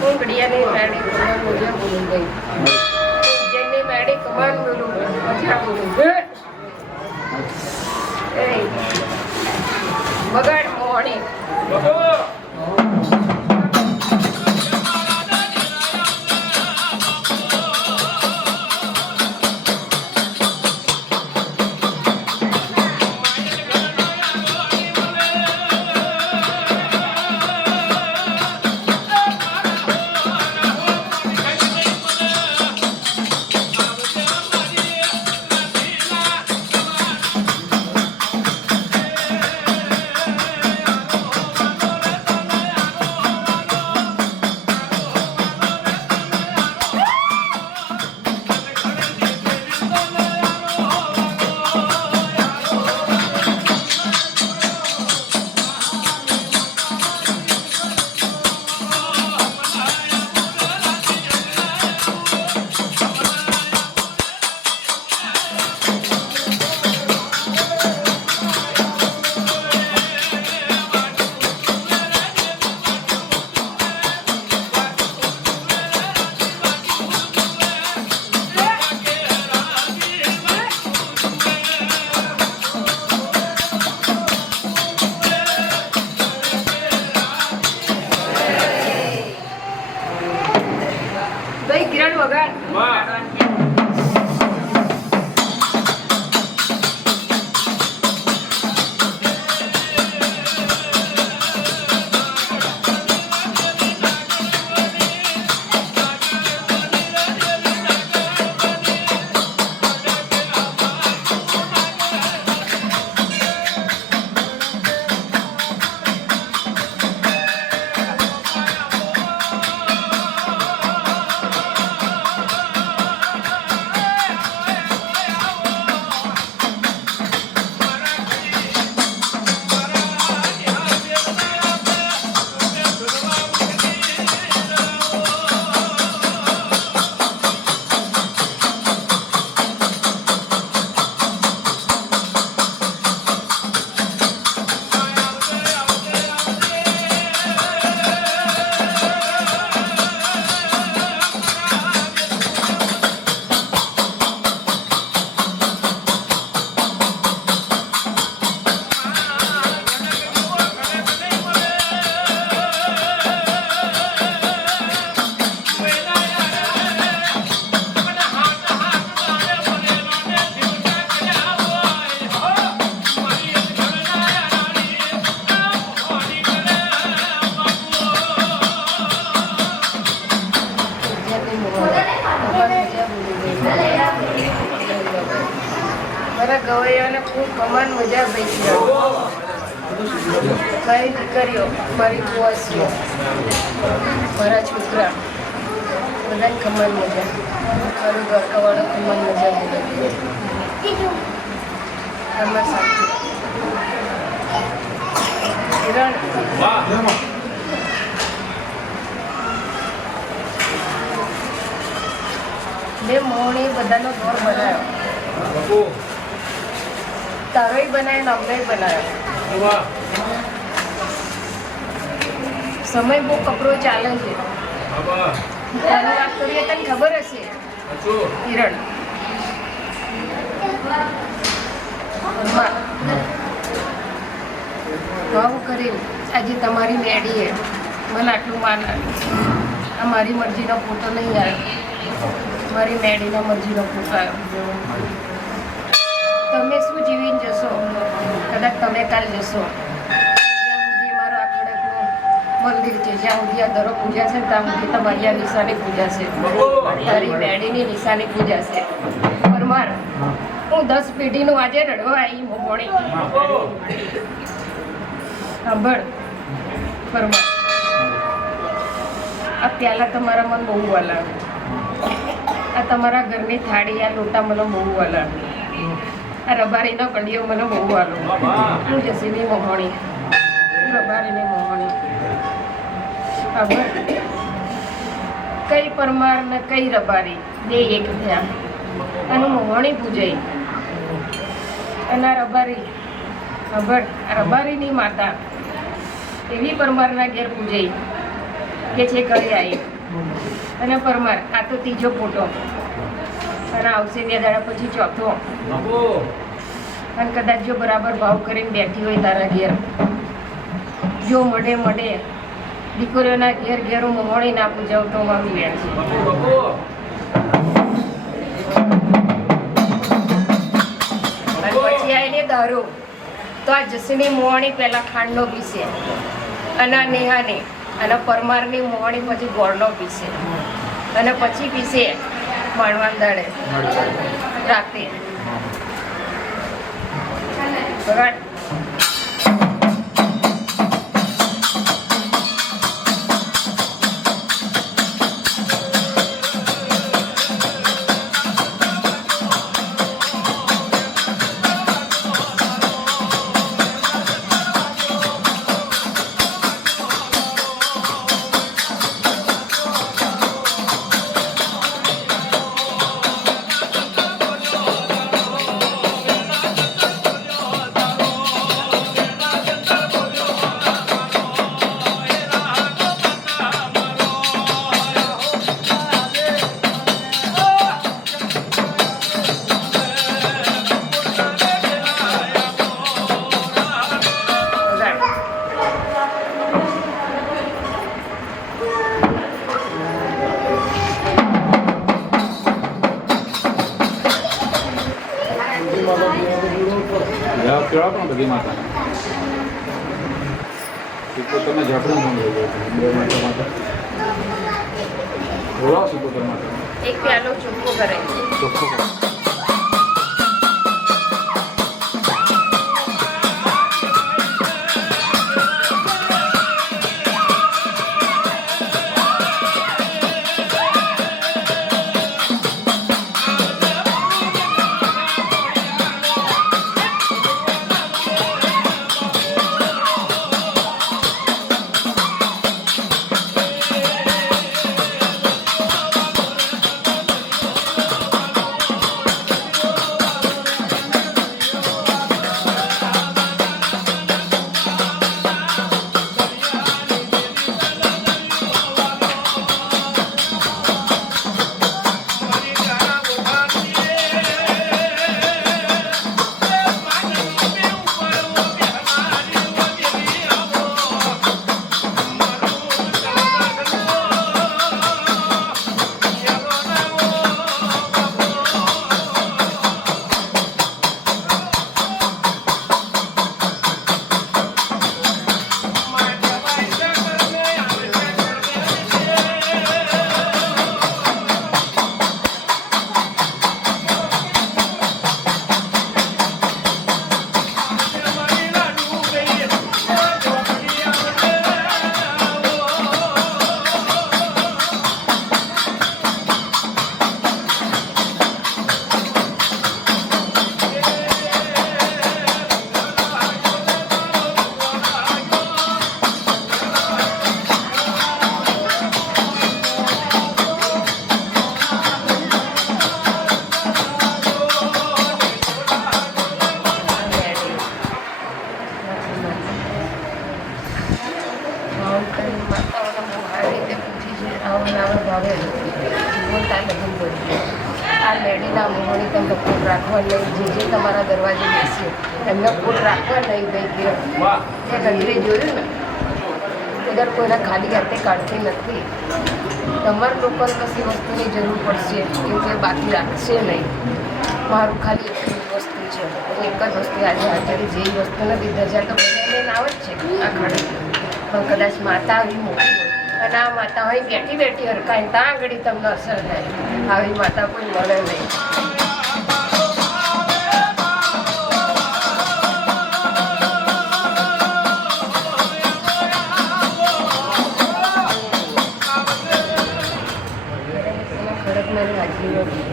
કોંગડિયાની મેડી કમાન મોજા બોલું ગઈ ઉજ્જૈનની મેડી કમાન બોલું મજા બોલું એ બગાડ મોહણી કિરણ વગાડ મારા ગવૈયાને ખૂબ કમાન મજા પડી મારી દીકરીઓ મારી કુવાસીઓ મારા છોકરા બધાને કમાન મજા મારું દ્વારકાવાળો કમાન મજા બોલે તમારા સાથે કિરણ મેં મોહણી બધાનો દોર બનાવ્યો તારોય બનાવ્યો ને અમને બનાવ્યો સમય બહુ કપરો ચાલે છે તારી વાત કરીએ તને ખબર હશે કિરણ ભાવ કરી આજે તમારી મેડીએ મને આટલું માન આવ્યું આ મારી મરજીનો ફોટો નહીં આવ્યો મારી મેડીના મરજીનો ફોટો આવ્યો તમે શું જીવીને જશો કદાચ તમે કાલ જશો જ્યાં સુધી મારો આ ખડકનું મંદિર છે જ્યાં સુધી આ દરો પૂજા છે ત્યાં સુધી તમારી આ નિશાની પૂજા છે તારી મેડીની નિશાની પૂજા છે પરમાર હું 10 પેઢીનું આજે રડવા આવી મોહણી સાંભળ પરમાર આ પ્યાલા તમારા મન બહુ વલાવે આ તમારા ઘરની થાળી આ લોટા મને બહુ વલાવે આ રબારીનો કડિયો મને બહુ વાલો હું જસીની મોહણી રબારીની મોહણી ખબર કઈ પરમાર ને કઈ રબારી બે એક થયા અને મોહણી પૂજાઈ અને આ રબારી ખબર રબારીની માતા એવી પરમારના ઘેર પૂજાઈ કે છે ઘરે આવી. અને પરમાર આ તો ત્રીજો ફોટો અને આવશે 2 દાડા પછી ચોથો. અને કદાચ જો બરાબર ભાવ કરીને બેઠી હોય તારા ઘેર, જો મળે દીકરીઓના ઘેર ઘેર હું મળી નાખું જાઉં તો મારું વેણ છે. અને પછી આવીને દારૂ તો આ જસની મોણી પહેલા ખાંડનો પીસે અને નેહાને અને પરમારની મોણી પછી ગોળનો પીસે અને પછી પીસે માણવાન દાડે રાતે બરાબર. કેળા પણ બધી માતા સિકોતરના ઝાપડા પણ લઈ જાય 2 માતા બોલાવો સિકોતર માતા એક પ્યાલો ચોખ્ખો કરે. ચોખ્ખો આ લેડીના મોહણી તમને ફૂટ રાખવા નહીં, જે તમારા દરવાજે બેસે એમને ફૂટ રાખવા નહીં. ભાઈ તે ગંદરે જોયું ને ઉધર કોઈને ખાલી હાથે કાઢતી નથી. તમારા લોકોને કશી વસ્તુની જરૂર પડશે એવું કંઈ બાકી રાખશે નહીં. મારું ખાલી એક જ વસ્તુ છે, એક જ વસ્તુ આજે હાજરી જે વસ્તુ નથી. ધજા તો બધા લઈને આવે જ છે આ ખાડે, પણ કદાચ માતા આવી મોટી હોય અને આ માતા હોય બેઠી હરકાય ત્યાં આગળ તમને અસર થાય. આવી માતા કોઈ મળે નહીં. ખડકમાં હાજરી નથી.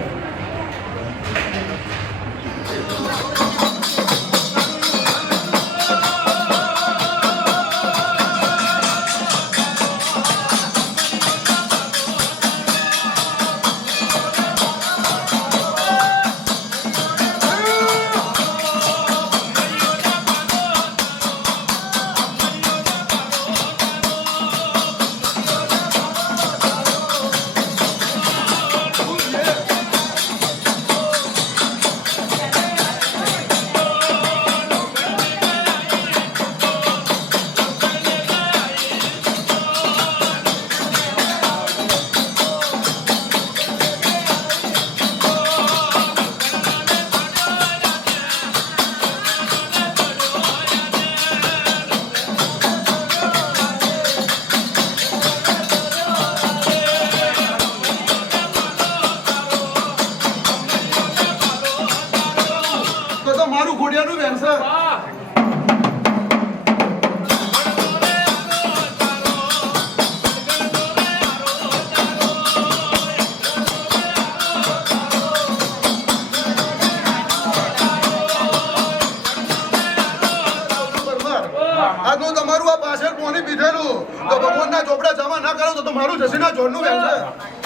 તો મારું જશે ના જોડનું બેન છે